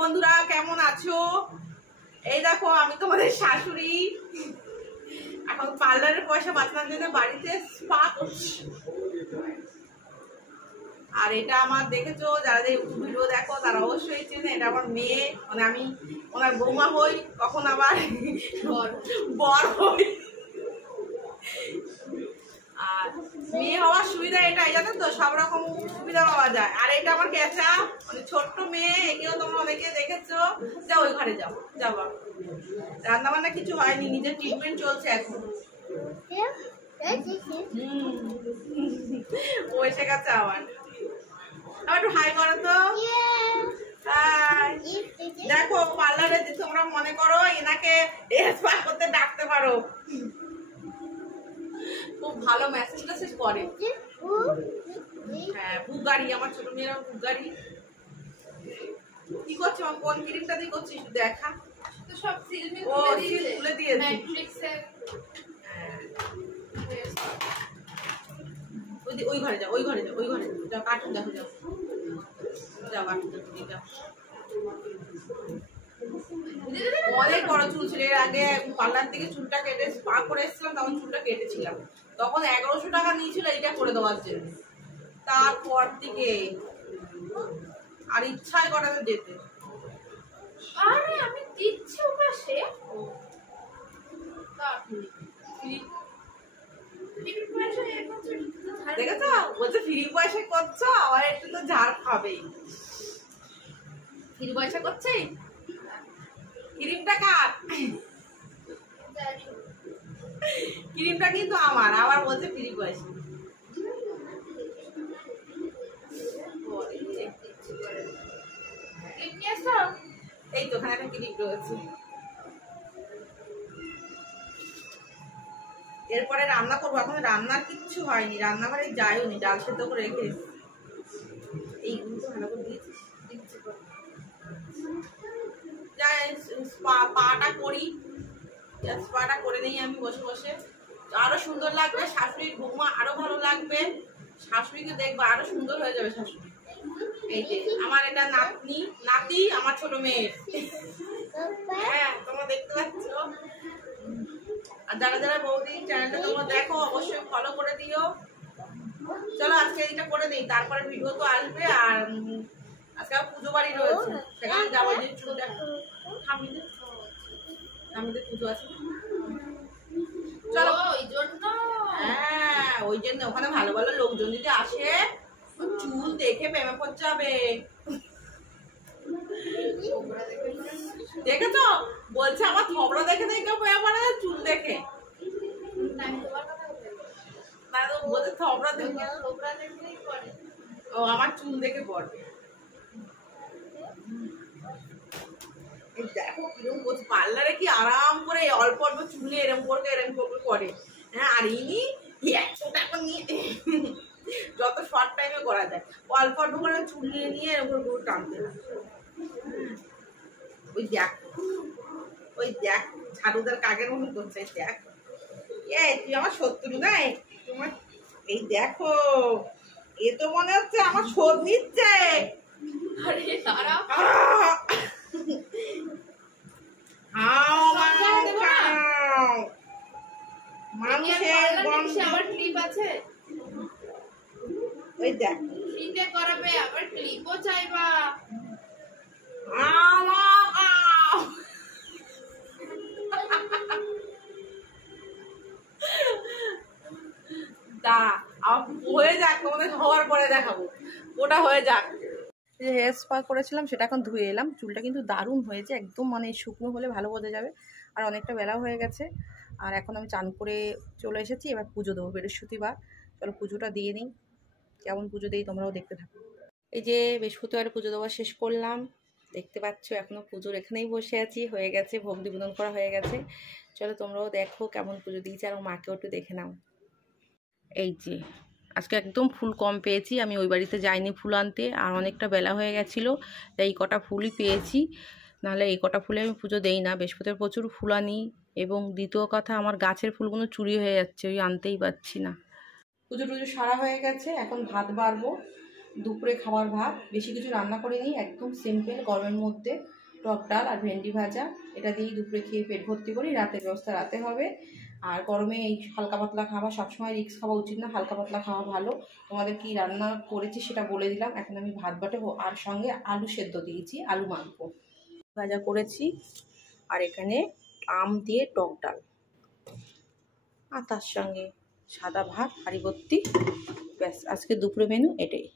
বন্ধুরা, কেমন আছো? এই দেখো, আমি তোমাদের শাশুড়ি। এখন পার্লারের পয়সা বাঁচানোর জন্য বাড়িতে স্পা করছি। আর এটা আমার দেখেছো, যারা ইউটিউব ভিডিও দেখো তারা অবশ্যই চেনে। এটা আমার মেয়ে, মানে আমি ওনার বৌমা হই, কখন আবার বর হই। আর মেয়ে হওয়ার সুবিধা এটাই, জানো তো, সব রকম সুবিধা পাওয়া যায়। আর এটা আমার কেঁচা, মানে ছোট্ট মেয়ে, একেও তোমরা অনেকে দেখেছো। যাও ওই ঘরে যাও, যাবো। রান্না বান্না কিছু হয়নি, নিজের ট্রিটমেন্ট চলছে এখন। ও এসে গেছে আবার। একটু হাই করো তো। দেখো, পার্লারে তোমরা মনে করো এনাকে স্পা করতে ডাকতে পারো। খুব ভালো মেসেজ টেসেজ করে। হ্যাঁ, বুগারি, আমার ছোট মেয়েরা বুগারি। কি করছো? কোন ক্রিমটা দিয়ে করছিস দেখা? তো সব সিল তুলে দিয়েছে ম্যাট্রিক্সের। ওই ঘরে যাও, ওই ঘরে যাও, ওই ঘরে যাও। কার্টুন দেখো, যাও যাও, কার্টুন দেখো, যাও। অনেক বড় চুল ছিল। এর আগে পার্লার থেকে চুলটা কেটে স্পা করে এসেছিলাম, তখন চুলটা কেটেছিলাম। তখন 1100 টাকা নিয়েছিল এটা করে দেওয়ার জন্য। তারপর থেকে আর ইচ্ছাই করে না যেতে। আরে আমি দিচ্ছি ওপাশে। দেখেছো, বলছে ফ্রি পয়সা করছো, আবার একটু তো ঝাড় খাবেই। ফ্রি পয়সা করছে। ক্রিমটা কার? ক্রিমটা কিন্তু আমার, আবার বলছে ফ্রি পয়সা। এই তো ওখানে একটা ক্লিপ রয়েছে। এরপরে রান্না করবো। এখন রান্নার কিচ্ছু হয়নি, রান্নাঘরে যাইও নি, ডাল সেদ্ধ করে রেখে এইগুলো তো ভালো করে দিয়েছিস। পাটা করি, স্পাটা করে নেই আমি বসে বসে। আরো সুন্দর লাগবে, শাশুড়ির বৌমা আরো ভালো লাগবে। শাশুড়িকে দেখবো আরো সুন্দর হয়ে যাবে শাশুড়ি। এই যে আমার এটা নাতনি, নাতি আমার ছোট মেয়ের। হ্যাঁ, তোমরা দেখতে পাচ্ছ। আর যারা যারা বৌদি চ্যানেলটা তোমরা দেখো, অবশ্যই ফলো করে দিও। চলো আজকে এটা করে দিই, তারপরে ভিডিও তো আসবে। আর আজকে পুজো বাড়ি রয়েছে, সেখানে যাবো। যে চুল দেখো, ঠামিদের পুজো আছে। চলো, ওই জন্য। হ্যাঁ, ওই জন্য ওখানে ভালো ভালো লোকজন যদি আসে, চুল দেখে প্রেমে পড়ে যাবে। দেখেছো, বলছে আমার থবড়া দেখে নেই কেউ প্রেমে পড়ে, চুল দেখে। বলছে থবড়া দেখে, ও আমার চুল দেখে পড়বে। দেখো কিরকম বলছে, পার্লারে কি আরাম করে অল্প অল্প চুল নিয়ে এরম করে। হ্যাঁ, আর ইনি 100 টাকা নিয়ে যত শর্ট টাইমে করা যায়, অল্প অল্প করে চুল নিয়ে নিয়ে এরকম করে টানতে হয়। ওই দেখ ঝাড়ুদার কাকের মতো করছে। দেখ, তুই আমার শত্রু নাই তোমার। এই দেখো, এ তো মনে হচ্ছে আমার শোধ নিচ্ছে। আরে তারা আবার ক্লিপ আছে। ওই দেখ, ফ্রিতে করাবে, আবার ক্লিপও চাইবা। হয়ে যাক, তোমাদের হওয়ার পরে দেখাবো। ওটা হয়ে যাক। যে হেয়ার স্পা করেছিলাম সেটা এখন ধুয়ে এলাম। চুলটা কিন্তু দারুণ হয়েছে, একদম মানে শুকনো হলে ভালো বোঝা যাবে। আর অনেকটা বেলা হয়ে গেছে। আর এখন আমি চান করে চলে এসেছি, এবার পুজো দেবো বৃহস্পতিবার। চলো পুজোটা দিয়ে নিই। কেমন পুজো দিই তোমরাও দেখতে থাকো। এই যে বৃহস্পতিবারে পুজো দেওয়া শেষ করলাম, দেখতে পাচ্ছ। এখনও পুজোর এখানেই বসে আছি, হয়ে গেছে, ভোগ নিবেদন করা হয়ে গেছে। চলো তোমরাও দেখো কেমন পুজো দিয়েছি, আর মাকেও একটু দেখে নাও। এই যে আজকে একদম ফুল কম পেয়েছি, আমি ওই বাড়িতে যাইনি ফুল আনতে, আর অনেকটা বেলা হয়ে গেছিলো, তাই এই কটা ফুলই পেয়েছি। নাহলে এই কটা ফুলে আমি পুজো দেই না। বৃহস্পতিবার প্রচুর ফুল আনি, এবং দ্বিতীয় কথা আমার গাছের ফুলগুলো চুরি হয়ে যাচ্ছে, ওই আনতেই পারছি না। পুজো টুজো সারা হয়ে গেছে, এখন ভাত বাড়বো। দুপুরে খাবার ভাত, বেশি কিছু রান্না করিনি, একদম সিম্পল গরমের মধ্যে টক ডাল আর ভেন্ডি ভাজা, এটা দিয়েই দুপুরে খেয়ে পেট ভর্তি করি। রাতের ব্যবস্থা রাতে হবে। আর গরমে এই হালকা পাতলা খাওয়া, সবসময় রিস্ক খাওয়া উচিত না, হালকা পাতলা খাওয়া ভালো। তোমাদের কি রান্না করেছি সেটা বলে দিলাম। এখন আমি ভাত বাটাবো আর সঙ্গে আলু সেদ্ধ দিয়েছি, আলু মাখবো। ভাজা করেছি আর এখানে আম দিয়ে টক ডাল, আর তার সঙ্গে সাদা ভাত হাঁড়ি ভর্তি। ব্যাস, আজকে দুপুরে মেনু এটাই।